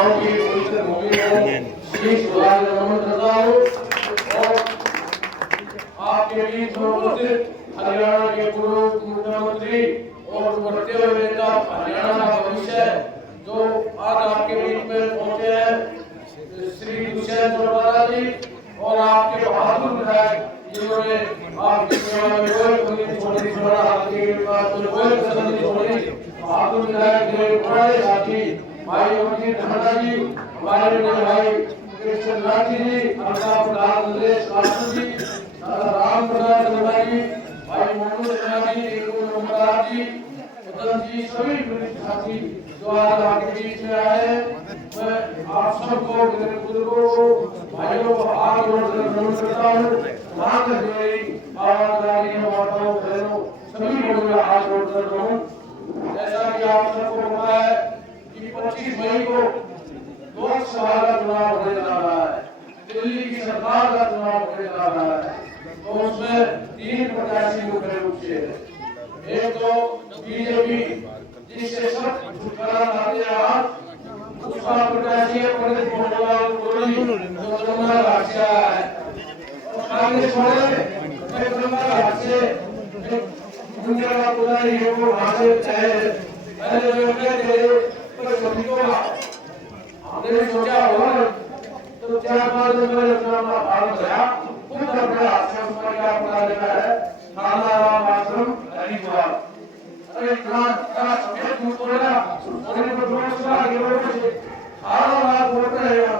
गांव की पवित्र भूमि को शीश झुकाकर नमन करता हूँ और आपके बीच में उपस्थित हरियाणा के पूर्व मुख्यमंत्री और बढ़ते हुए नेता हरियाणा का भविष्य जो आज आपके बीच में पहुंचे हैं श्री दुष्यंत चौटाला जी और आपके बहादुर विधायक जिन्होंने आपकी सेवा में कोई छोटी छोड़ा आपकी कोई कसर नहीं छोड़ी बहादुर विधायक मेरे बड़े साथी भाई अमरजीत धनखड़ जी हमारे बड़े भाई कृष्ण लाठी जी हमारा प्रधान नरेश राठौर जी राम प्रसाद धनखड़ जी भाई मोहम्मद शर्मा जी नमस्कार जी मदन जी सभी साथी जो आज आपके बीच में आए मैं आप सबको मेरे बुजुर्गों को भाइयों को हाथ जोड़कर नमन करता हूँ हाथ जोड़ी आवाज रानियों माताओं बहनों सभी को मैं हाथ जोड़कर रहूं जैसा कि आप सबको पता है कि 25 मई को लोकसभा का चुनाव होने जा रहा है दिल्ली की सरकार का चुनाव होने जा रहा है तो उसमें 3 प्रत्याशी मुख्य रूप से एक तो बीजेपी जिससे सब छुटकारा चाहते हैं आप उसका प्रत्याशी है पंडित मोहनलाल गोली जो तेलंगाना राज्य से आया है कांग्रेस वाले तेलंगाना राज्य से दुनिया का पुजारी योग भाषे है पहले जो कहते थे सभी को हमने सोचा होगा तो 4-5 दिन पहले चुनाव का भारत गया खुद अपने हाथ से उसका क्या पता लगा है खाना आश्रम हरिद्वार अरे इतना सफेद दूध बोलेगा उन्हें तो लोकसभा के लोगों से 18 लाख वोट रहेगा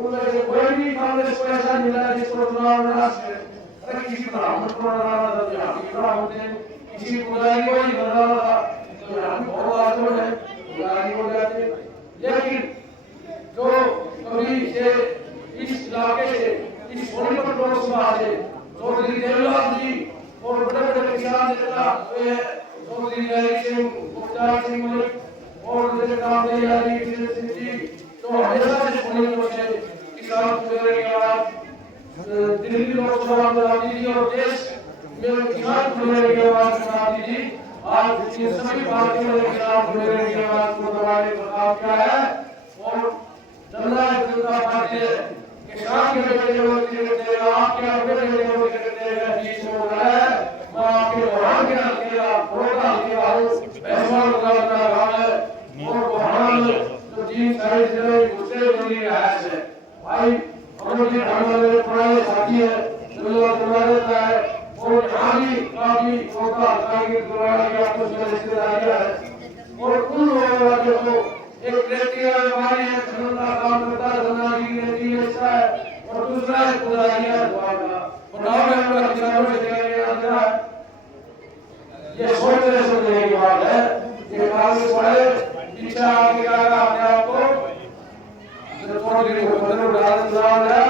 उनमें से कोई भी कांग्रेस को ऐसा मिला जिसको चुनाव लड़ा सके अरे किसी ब्राह्मण को लड़ाना था तो यहाँ भी खड़ा होते हैं किसी पुजारी को ही लड़ाना था तो यहाँ भी बहुत आदमी है पुजारी हो जाते लेकिन जो कभी से इस इलाके से इस सोनीपत लोकसभा से चौधरी देवलाल जी और बड़े बड़े किसान नेता चौधरी हरि सिंह मुख्तार सिंह मलिक और जैसे काम सिंह जी तो हमेशा से सोनीपत से किसान की आवाज दिल्ली लोकसभा में आती थी और देश में किसान की आवाज सुनाती थी आज ये सभी पार्टियों ने किसान की आवाज को दबाने का काम किया है और जननायक जनता पार्टी किसान के बेटे को टिकट देगा आपके अपने बेटे को टिकट देगा बीच में हो रहा है मैं आपके वहां के नाम दिया प्रोग्राम दिया हूं ऐसा का काम है और वहां तो 3 साढ़े जिले दूसरे बनी रहा है भाई अमरजीत धनखड़ मेरे पुराने साथी है दुनिया बुला देता है और यहाँ भी काफी होता है दुराना की आपस में रिश्तेदारियां है और उन लोगों का जो एक क्राइटेरिया हमारी है धनखड़ काम करता है धनखड़ की नीति अच्छा है और दूसरा है पुजारिया बनाव में उनका किसानों से देना है ये सोचने समझने की बात है ये कांग्रेस वाले पीछे आगे आएगा अपने आप को चौधरी को बदल डाल दिया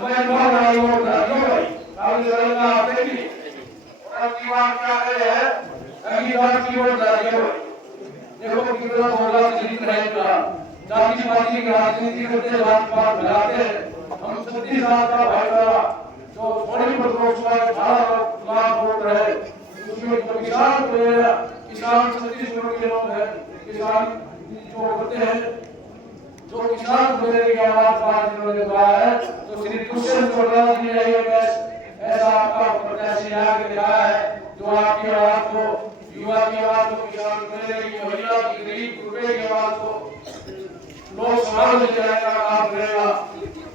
मैं बहुत आई हूँ भाई कांग्रेस वाले का आपने भी और अब की बात क्या करे है अगली बात की वोट डालिए देखो कितना होगा जीत रहेगा जातिवादी की राजनीति करते जात-पात मिलाते हम 36 साल का भाईचारा जो सोनीपत लोकसभा 18 लाख वोट रहे उसमें जो किसान किसान 36 करोड़ के लोग हैं किसान जो करते हैं जो किसान मेरे की आवाज बात करने वाला है तो श्री दुष्यंत चौटाला जी ने ऐसा आपका प्रत्याशी आगे दिखाया है जो आपकी आवाज को युवा की आवाज को किसान मेरे की महिला की गरीब रुपए की आवाज को लोकसभा में जाने का काम करेगा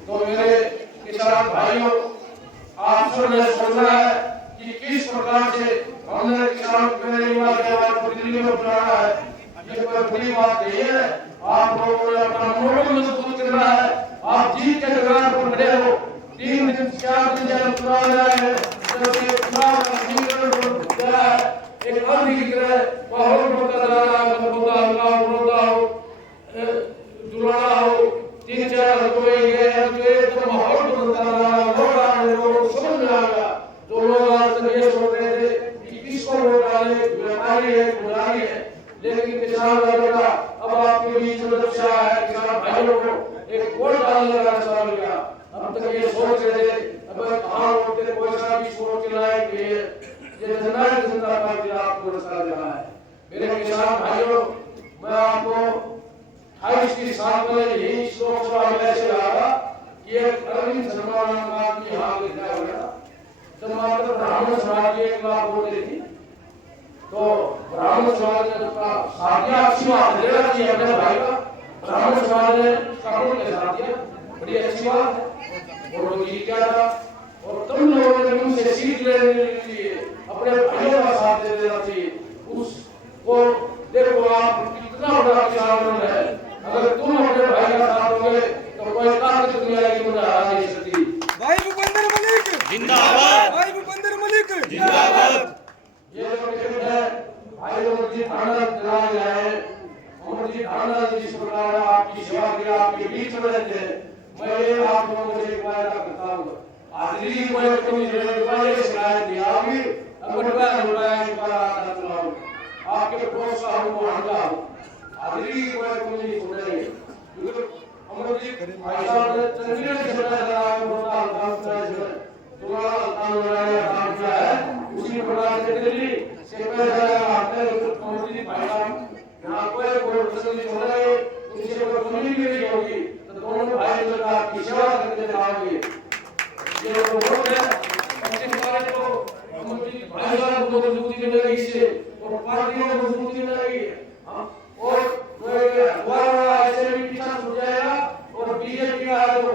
तो मेरे किसान भाइयों आप सबने सोचना है कि किस प्रकार से हमने किसान मेरे युवा की आवाज को दिल्ली में बुलाया है ये कोई बड़ी बात नहीं है आप लोगों ने अपना मोड़ मजबूत करना है आप जीत के जगह पर खड़े हो 3 दिन 4 दिन जब चुनाव है जब ये चुनाव का समीकरण हो है एक आंधी की तरह बहुत होता जा रहा है होता हो दुराना हो 3-4 रुपए गए हैं तो एकदम माहौल बदलता रहा वोट डालने लोगों को समझ में आ गया जो लोग आज तक ये सोच रहे थे कि किसको वोट डाले व्यापारी है पुजारी है लेकिन किसान का बेटा अब आपके बीच में जब से आया है किसान भाइयों को एक वोट डालने का रास्ता मिल गया अब तक ये सोच रहे थे अब कहाँ वोट दे कोई सा भी सोच के लायक नहीं है ये जननायक जनता पार्टी आपको रास्ता दे रहा है मेरे किसान भाइयों मैं आपको 28 की साल में यही लोकसभा में ऐसे रहा कि एक अरविंद शर्मा नाम का आदमी यहाँ लिखा हुआ जब मात्र ब्राह्मण समाज की एक बात बोलते थी तो ब्राह्मण समाज ने उसका साथ दिया। अच्छी बात देना चाहिए अपने भाई का, ब्राह्मण समाज ने कानून के साथ दिया, बड़ी अच्छी बात है। और वो जीत गया था और तुम लोगों ने उनसे सीख लेने के लिए अपने भाइयों का साथ दे देना चाहिए। उसको देखो आप कितना बड़ा किसान है, अगर तुम अपने भाई का साथ दोगे तो कोई ताकत दुनिया की तुम्हें हरा नहीं सकती। भाई भूपेंद्र मलिक जिंदाबाद, भाई भूपेंद्र मलिक जिंदाबाद। ये जो टिकट है भाई अमरजीत आनंद दिलाए गए, अमरजीत आनंद जिस प्रकार आपकी सेवा की आपके बीच में रहते हैं, मैं ये आप लोगों से एक वायदा करता हूँ, हाजिरी कोई कमी नहीं, शिकायत नहीं आएगी, आपके प्रोत्साहन को हटा हाजिरी कोई कमी नहीं सुनेगी। अमरजीत भाई साहब ने चंडीगढ़ से काम किया है, उसी प्रकार से दिल्ली से अमरजीत भाई साहब यहाँ कोई प्रसंग नहीं हो रहे, उनसे कोई कमी भी नहीं होगी, तो दोनों भाई मिलकर आपकी सेवा करते जाओगे। ये तो वोट है 25 तारीख को अमरजीत भाई साहब को मजबूती मिलेगी, इससे और पार्टी को मजबूती मिलेगी और हमारा ऐसे भी पीछा छूट जाएगा और बीजेपी का जो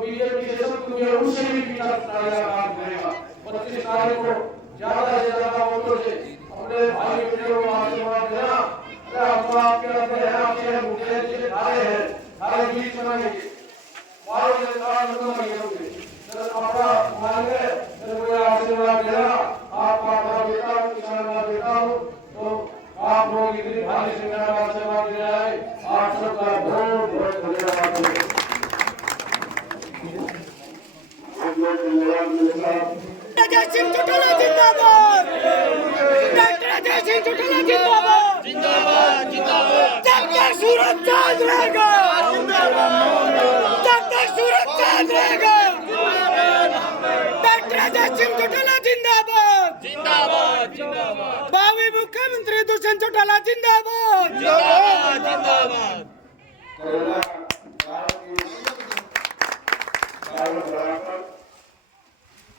बीजेपी के शत्रु है उससे भी पीछा छुड़ाने का काम करेगा। 25 तारीख को ज्यादा से ज्यादा वोटों से अपने भाई बहनों को आशीर्वाद देना। अरे हम आपके अंदर है, आपके मुद्दे से सारे हैं, सारे बीच बनाएंगे, मारो के कारण बनाएंगे, अपना मांगे तो आशीर्वाद देना। आपका बेटा हूँ, किसान का बेटा हूँ, तो आप लोग इतनी भारी संख्या में आशीर्वाद दे रहे हैं, आप सबका बहुत बहुत धन्यवाद। अजय सिंह चौटाला जिंदाबाद, डॉक्टर अजय सिंह चौटाला जिंदाबाद, जिंदाबाद, जिंदाबाद। जब तक सूरज चांद रहेगा, जब तक सूरज चांद रहेगा, डॉक्टर अजय सिंह चौटाला जिंदाबाद, जिंदाबाद, जिंदाबाद। भावी मुख्यमंत्री दुष्यंत चौटाला जिंदाबाद, जिंदाबाद, जिंदाबाद।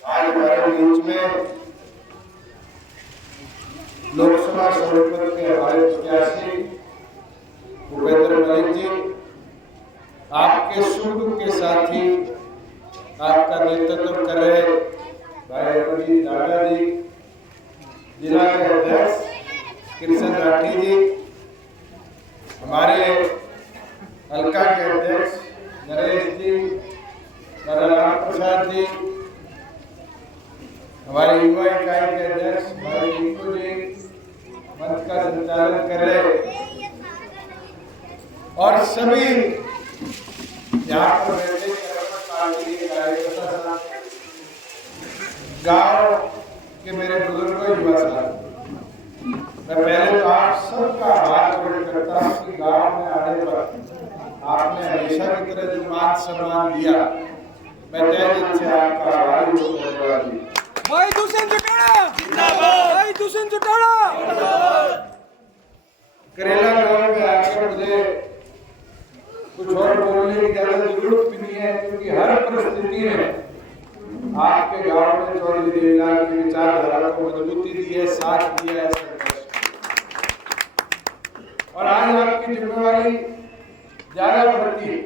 आज हमारे बीच में लोकसभा सोनीपत के हमारे प्रत्याशी भूपेंद्र मलिक जी, आपके सुख के साथी आपका नेतृत्व कर रहे भाई अमरजीत दादा जी, जिला के अध्यक्ष कृष्ण राठी जी, हमारे हल्का के अध्यक्ष नरेश जी, राम प्रसाद जी, हमारे युवा इकाई के अध्यक्ष हमारे टिंकू जी मंच का संचालन कर रहे और सभी यहाँ पर रहते कार्यकर्ता, गांव के मेरे बुजुर्गों युवा साथी, मैं पहले तो आप सबका आभार प्रकट करता हूँ कि गांव में आने पर आपने हमेशा की तरह जो मान सम्मान दिया, मैं तहे दिल से आपका आभारी हूँ। भाई दुष्यंत चौटाला जिंदाबाद, भाई दुष्यंत चौटाला जिंदाबाद। करेला गांव में आकर मुझे कुछ और बोलने की ज्यादा जरूरत भी नहीं है, क्योंकि हर परिस्थिति में आपके गांव में चौधरी देवीलाल की विचारधारा को मजबूती दी है, साथ दिया है और आज आपकी जिम्मेवारी ज्यादा बढ़ती है।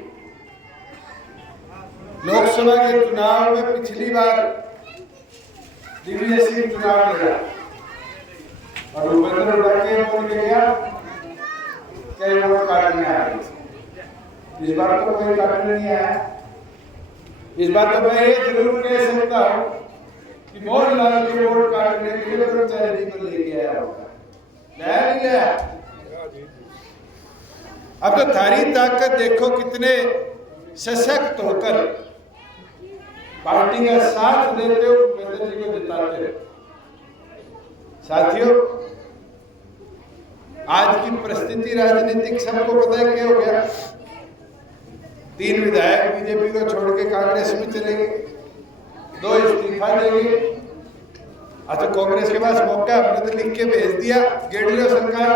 लोकसभा के चुनाव में पिछली बार दिव्य सिंह चुनाव लड़ा और भूपेंद्र उड़ाके बोल के गया कई वोट काटने आ रहे। इस बार तो कोई काटने नहीं आया। इस बार तो मैं ये जरूर कह सकता हूँ कि मोहनलाल के वोट काटने के लिए कर्मचारी को लेके आया होगा, लाया नहीं लाया। अब तो थारी ताकत देखो, कितने सशक्त होकर पार्टी का साथ देते हो, भूपेंद्र जी को जिताते हो। साथियों, आज की परिस्थिति राजनीतिक सबको पता है क्या हो गया। 3 विधायक बीजेपी को छोड़ के कांग्रेस में चले गए, 2 इस्तीफा देंगे। अच्छा, कांग्रेस के पास मौका, हमने तो लिख के भेज दिया, गेड़ियो सरकार।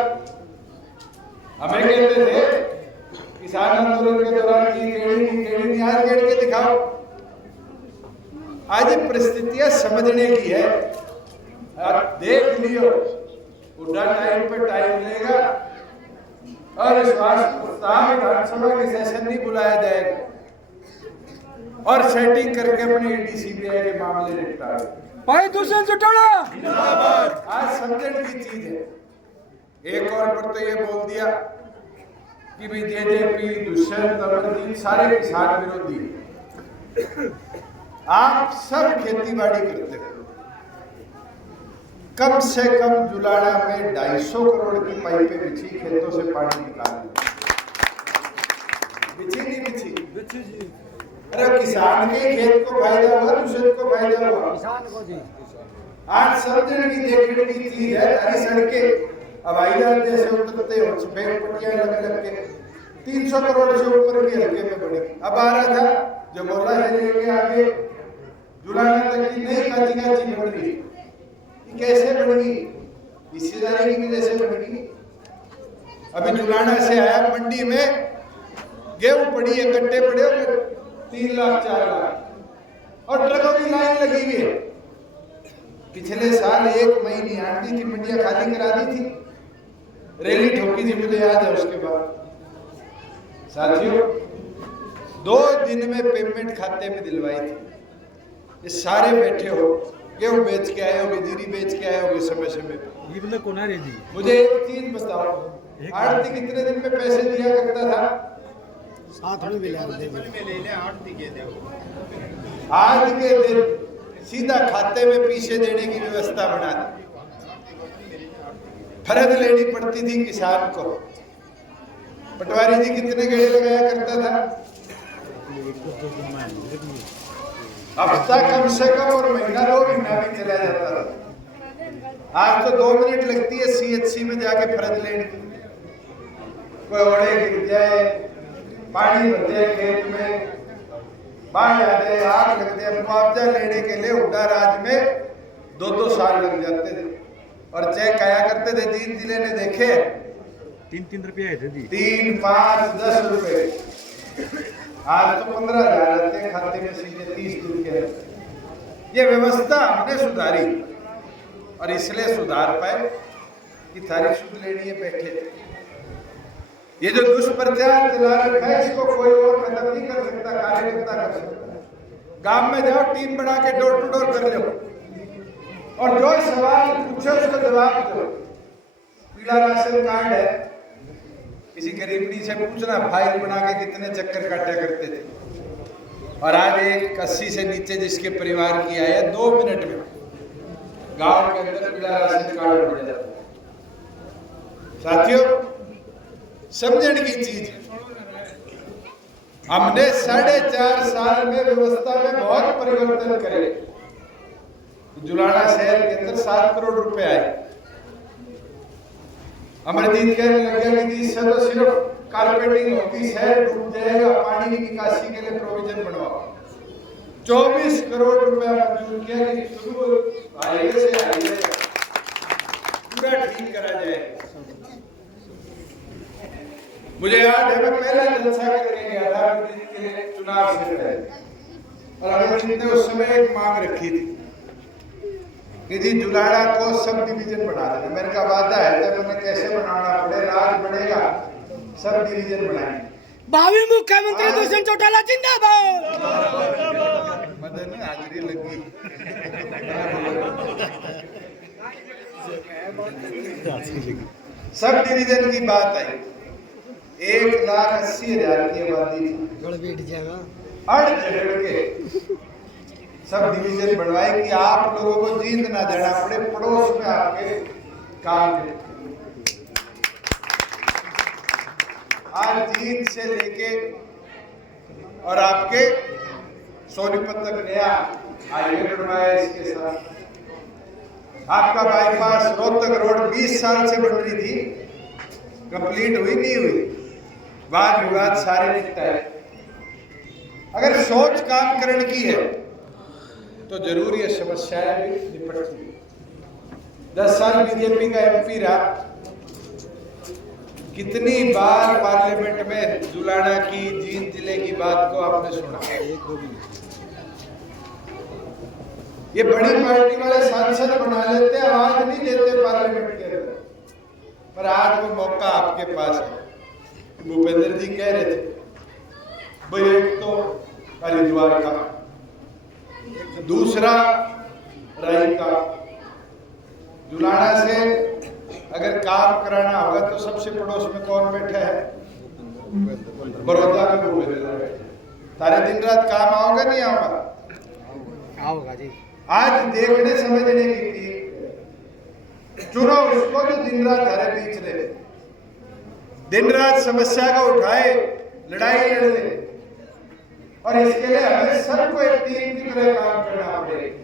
हमें कहते थे कि किसान आंदोलन के दौरान की केड़ी आज गेड़ के दिखाओ। आज ये परिस्थितियां समझने की है। आप देख लियो, उड़ा टाइम पे टाइम लेगा और विधानसभा के सेशन नहीं बुलाया जाएगा और सेटिंग करके अपने डीसीबीआई के मामले निपटा। भाई दुष्यंत चौटाला आज समझने की चीज है। एक और पर तो ये बोल दिया कि भाई जेजेपी, दुष्यंत, अमरजीत सारे किसान विरोधी। आप सब खेती बाड़ी करते हो, कम से कम जुलाड़ा में 250 करोड़ की पाइपें बिछी, खेतों से पानी निकालने बिछी नहीं बिछी। अरे किसान के खेत को फायदा हुआ, दूसरे को फायदा हुआ, किसान को दी। आज समझने की देखने की चीज है। हरी सड़कें हवाई जहाज जैसे उतरते हो, सफेद पट्टियां लग के 300 करोड़ से ऊपर भी हल्के में बढ़ी। अब आ रहा था जमोला से लेके आगे जुलाना तक की नई काची बढ़ रही। कैसे बढ़ी? हिस्सेदारी की वजह से बढ़ी। अभी जुलाना से आया, मंडी में गेहूं पड़ी है, कट्टे पड़े हो 3 लाख 4 लाख और ट्रकों की लाइन लगी हुई है। पिछले साल 1 मई नहीं आती थी, मंडियां खाली करा दी थी, रैली ठोकी थी, मुझे याद है। उसके बाद साथियों 2 दिन में पेमेंट खाते में दिलवाई थी। ये सारे बैठे हो, गेहूं बेच के आए होगे, जीरी बेच के आए होगे समय पे। ये मतलब कौन है जी? मुझे एक चीज बताओ, आड़ती कितने दिन में पैसे दिया करता था? आज के दिन सीधा खाते में पीछे देने की व्यवस्था बना दी। फर्ज लेनी पड़ती थी किसान को। पटवारी जी कितने गेड़े लगाया करता था? हफ्ता कम से कम और महीना 2 महीना भी चला जाता था। आज तो 2 मिनट लगती है सीएचसी में जाके फर्ज लेने। कोई ओड़े गिर जाए, पानी भर जाए खेत में, बाढ़ आ जाए, आग लग जाए, मुआवजा लेने के लिए उड़ा राज में 2-2 साल लग जाते थे। और चेक आया करते थे, 3 जिले ने देखे 3-3 रुपये आए थे जी। 3, 5, 10 रुपए। आज तो 15,000 आते हैं खाते में सीधे 30 दिन के। ये व्यवस्था हमने सुधारी और इसलिए सुधार पाए कि तारीख सुध लेनी है बैठे। ये जो दुष्प्रचार चला रखा है, इसको कोई और खत्म नहीं कर सकता, कार्यकर्ता कर सकता है। गांव में जाओ, टीम बना के डोर टू डोर कर लो और जो सवाल पूछो उसको जवाब दो। पीला राशन कार्ड है, किसी गरीबनी से पूछना, फाइल बना के कितने चक्कर काटा करते थे। और आज एक 80 से नीचे जिसके परिवार की आया 2 मिनट में गांव के अंदर पीला राशन कार्ड बन जाता है। साथियों समझने की चीज, हमने 4.5 साल में व्यवस्था में बहुत परिवर्तन करे। जुलाना शहर के अंदर 7 करोड़ रुपए आए। अमरजीत कहने लग गया कि इससे तो सिर्फ कारपेटिंग होगी, शहर डूब जाएगा, पानी की निकासी के लिए प्रोविजन बनवाओ। 24 करोड़ रुपया मंजूर किया कि हाईवे से हाईवे पूरा ठीक करा जाए। मुझे याद है, मैं पहला जलसा करके गया था अमरजीत के चुनाव से पहले, और अमरजीत ने उस समय एक मांग रखी थी कि जी जुलाड़ा को सब डिवीजन बना देना। मेरे का वादा है, तब मैंने कैसे बनाना पड़े, राज बढ़ेगा, सब डिवीजन बनाएंगे। भावी मुख्यमंत्री दुष्यंत चौटाला जिंदाबाद। मदन हाजिरी लगी। सब डिवीजन की बात आई। 1,80,000 की आबादी थी। अड़ झगड़ के सब डिवीजन बनवाए कि आप लोगों को जीत ना देना पड़े, पड़ोस में आपके काम करें। आज जीत से लेके और आपके सोनीपत तक नया हाईवे बनवाया। इसके साथ आपका बाईपास रोहतक रोड 20 साल से बन रही थी, कंप्लीट हुई नहीं हुई, वाद विवाद सारे निपटाए। अगर सोच काम करने की है तो जरूर ये समस्याएं भी निपटती। 10 साल बीजेपी का एमपी रहा, कितनी बार पार्लियामेंट में जुलाना की, जींद जिले की बात को आपने सुना? ये बड़ी पार्टी वाले सांसद बना लेते, आवाज नहीं देते पार्लियामेंट के अंदर, पर आज वो मौका आपके पास है। भूपेंद्र जी कह रहे थे भाई, एक तो हरिद्वार का, दूसरा राई का। जुलाना से अगर काम कराना होगा तो सबसे पड़ोस में कौन बैठा है? बड़ौदा में भूपेंद्र बैठे। तारे दिन रात काम आओगे नहीं आओगा? आओगा जी। आज देखने समझने की थी, चुनो उसको जो दिन रात हरे बीच रहे, दिन रात समस्या को उठाए, लड़ाई लड़ ले। और इसके लिए हमें सबको एक टीम की तरह काम करना पड़ेगा।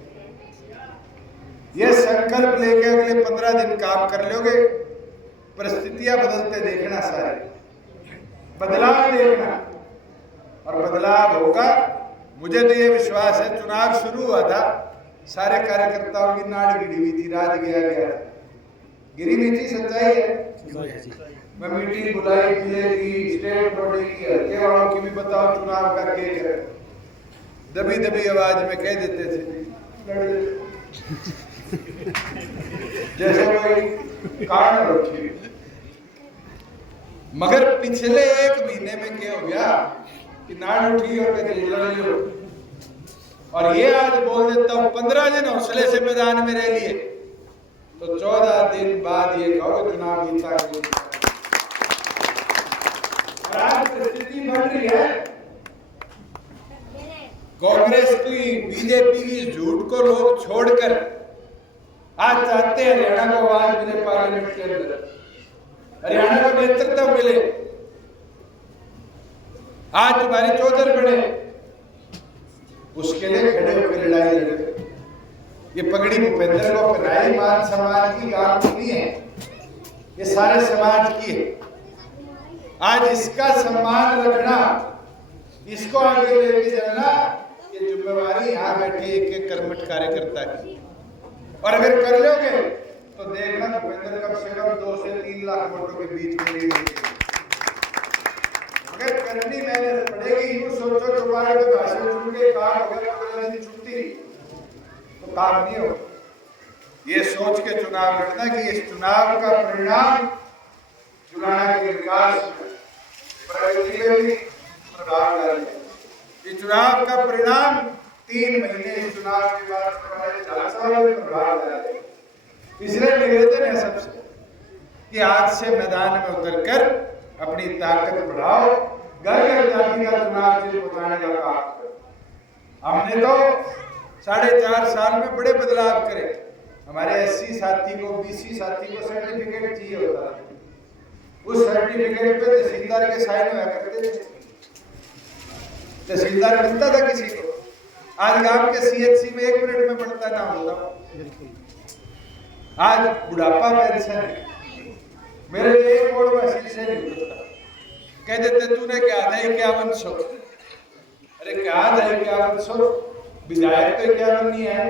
ये संकल्प लेके अगले 15 दिन काम कर लोगे, परिस्थितियां बदलते देखना, सारे बदलाव देखना, और बदलाव होगा। मुझे तो ये विश्वास है, चुनाव शुरू हुआ था, सारे कार्यकर्ताओं की नाड़ गिरी हुई थी, राज गया गिरी हुई थी, सच्चाई है। मैं मीटिंग बुलाई जिले की, स्टेट बॉडी की, हल्के वालों की भी बताओ चुनाव का केक है, दबी दबी आवाज में कह देते थे जैसे कोई कारण रखी। मगर पिछले 1 महीने में क्या हो गया कि नाड़ उठी और कहते लड़ लो, और ये आज बोल देता हूं 15 दिन हौसले से मैदान में रह लिए तो 14 दिन बाद ये कहो चुनाव जीता। आज परिस्थिति बढ़ रही है, कांग्रेस की, बीजेपी की झूठ को लोग छोड़कर आज चाहते हैं हरियाणा को आवाज मिले पार्लियामेंट के अंदर, हरियाणा को नेतृत्व मिले, आज तुम्हारे चौधर बने, उसके लिए खड़े होकर लड़ाई लड़े। ये पगड़ी भूपेंद्र को पहनाई मान सम्मान की काम नहीं है, ये सारे समाज की है। आज इसका सम्मान रखना, इसको आगे लेके चलना, ये जिम्मेवारी यहाँ बैठे एक कर्मठ कार्यकर्ता की। और अगर कर लोगे तो देखना भूपेंद्र कम से कम 2 से 3 लाख वोटों के बीच में लीड होगी। अगर करनी मेहनत पड़ेगी, यूं सोचो तुम्हारे को भाषण सुन के काम होगा, 15 दिन छुट्टी तो काम नहीं होगा। ये सोच के चुनाव लड़ना कि इस चुनाव का परिणाम जुलाना के विकास प्रगति में भी प्रभाव डालेगा। इस चुनाव का परिणाम 3 महीने इस चुनाव के बाद प्रभाव डालेगा। इसलिए निवेदन है सबसे कि आज से मैदान में उतरकर अपनी ताकत बढ़ाओ, घर घर जाति का चुनाव से बताने का काम करो। हमने तो 4.5 साल में बड़े बदलाव करे। हमारे SC साथी को, BC साथी को सर्टिफिकेट चाहिए होता है, उस सर्टिफिकेट पे तहसीलदार के साइन हुआ करते थे, तहसीलदार मिलता था किसी को। आज गांव के CHC में 1 मिनट में बनता ना होता। आज बुढ़ापा पेंशन है, मेरे लिए 1 करोड़ में से नहीं होता। कह देते तूने क्या था 5100, अरे क्या था 5100, विधायक तो 51 नहीं है,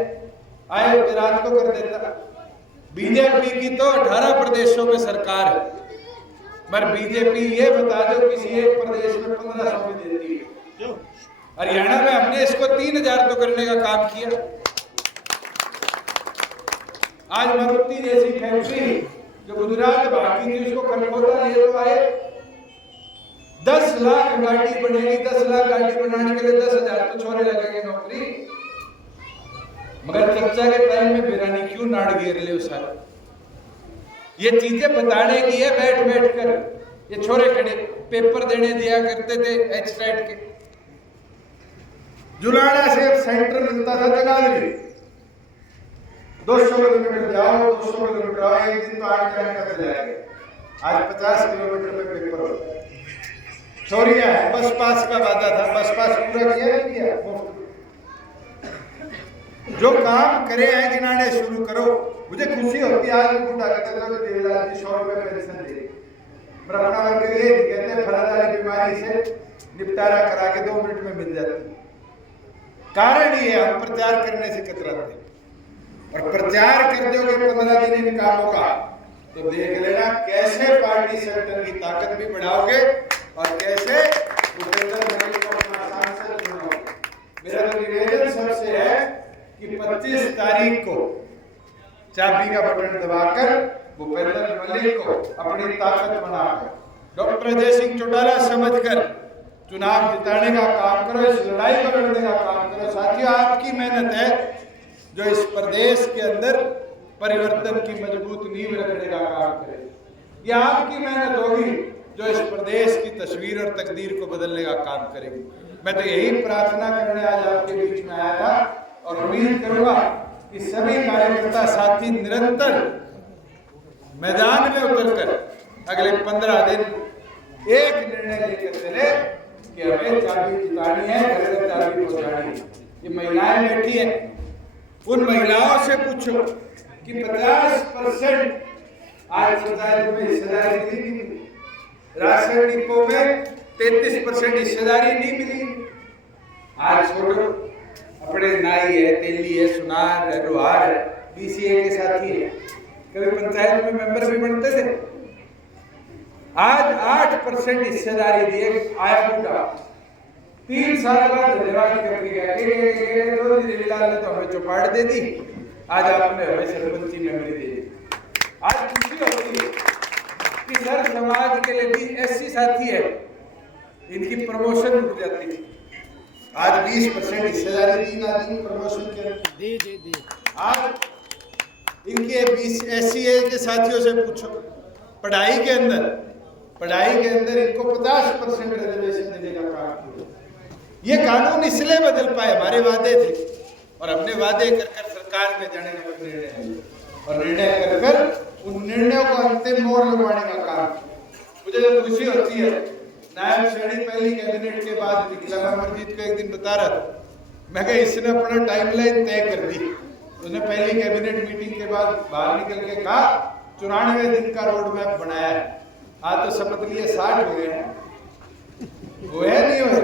आए रात को कर देता। बीजेपी की तो 18 प्रदेशों में सरकार है, पर बीजेपी ये बता दो किसी एक प्रदेश में 1500 में देती है। हरियाणा में हमने इसको 3000 तो करने का काम किया। आज मारुति जैसी फैक्ट्री जो गुजरात बाकी थी उसको खरगोटा ले तो आए, 10 लाख गाड़ी बनेगी, 10 लाख गाड़ी बनाने के लिए 10,000 तो छोरे लगेंगे नौकरी। मगर चर्चा के टाइम में बिरानी क्यों नाड़ घेर ले सारा? ये चीजें बताने की है बैठ बैठ कर। ये छोरे खड़े पेपर देने दिया करते थे HTET के। जुलाना से सेंटर मिलता था जगाधरी, 200 किलोमीटर जाओ, 200 किलोमीटर आओ, एक दिन तो 8 घंटे का चला गया। आज 50 किलोमीटर में पेपर होता है। छोरिया है, बस पास का वादा था, बस पास पूरा किया नहीं किया। जो काम करे हैं गिनाने शुरू करो। मुझे खुशी होती है, आज बूढ़ा कहते थे देवलाल जी 100 रुपए पेंशन दे, ब्राह्मण वर्ग के लिए कहते फलादारी बीमारी से निपटारा करा के 2 मिनट में मिल जाती। कारण ये है हम प्रचार करने से कतराते, और प्रचार कर दोगे 15 दिन इन कामों का तो देख लेना कैसे पार्टी संगठन की ताकत भी बढ़ाओगे और कैसे भूपेंद्र बघेल को अपना सांसद चुनोगे। मेरा तो निवेदन सबसे है कि 25 तारीख को चाबी का बटन दबाकर भूपेंद्र बघेल को अपनी ताकत बनाकर डॉक्टर अजय सिंह चौटाला समझकर चुनाव जिताने का काम करो, इस लड़ाई को लड़ने का काम करो। साथियों, आपकी मेहनत है जो इस प्रदेश के अंदर परिवर्तन की मजबूत नींव रखने का काम करे। ये आपकी मेहनत होगी जो इस प्रदेश की तस्वीर और तकदीर को बदलने का काम करेगी। मैं तो यही प्रार्थना करने आज आपके बीच में आया था और उम्मीद करूंगा कि सभी कार्यकर्ता साथी निरंतर मैदान में उतरकर अगले 15 दिन एक निर्णय लेकर चले कि हमें चाबी जितानी है, घर चाबी पहुंचानी है। ये महिलाएं बैठी हैं, उन महिलाओं से पूछो कि 50% आज पंचायत में हिस्सेदारी नहीं मिली, राशन डिपो में 33% हिस्सेदारी नहीं मिली। आज छोड़ो, अपने नाई है, तेली है, सुनार है, लोहार है, बीसीए के साथी है, कभी पंचायत में मेंबर भी बनते थे। आज 8% हिस्सेदारी दिए आया बूढ़ा 3 साल बाद धन्यवाद करके गया ने तो हमें चौपाट दे दी, आज आपने हमें सरपंची मेमोरी दे दी। आज खुशी होती है कि सर समाज के लिए भी ऐसी साथी है, इनकी प्रमोशन रुक जाती थी। आज 20% हिस्सेदारी दी ना दी प्रमोशन के दी। आज इनके 20 SCA के साथियों से पूछो, पढ़ाई के अंदर इनको 50% रिजर्वेशन देने का काम किया। ये कानून इसलिए बदल पाए, हमारे वादे थे और हमने वादे कर सरकार में जाने का निर्णय लिया और निर्णय कर उन निर्णयों को अंतिम मोड़ लगवाने का काम। मुझे जो खुशी होती है, नायब श्रेणी पहली कैबिनेट के बाद निकला, मैं अमरजीत को एक दिन बता रहा था, मैं कहा इसने अपना टाइमलाइन तय कर दी। उसने पहली कैबिनेट मीटिंग के बाद बाहर निकल के कहा 94 दिन का रोड मैप बनाया है। आज तो शपथ लिए 60 हो गए हैं, हुए नहीं हुए,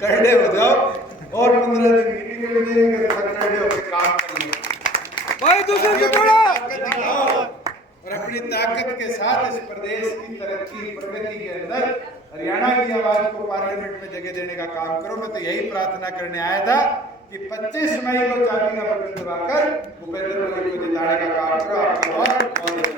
करने हो जाओ और 15 दिन मीटिंग में देंगे, करने हो काम करेंगे भाई दूसरे जुटाड़ा और अपनी ताकत के साथ इस प्रदेश की तरक्की प्रगति के अंदर हरियाणा की आवाज को पार्लियामेंट में जगह देने का काम करो। मैं तो यही प्रार्थना करने आया था कि 25 मई को चाबी का बटन दबाकर भूपेंद्र बघेल को जिताने का काम करो। आपका बहुत बहुत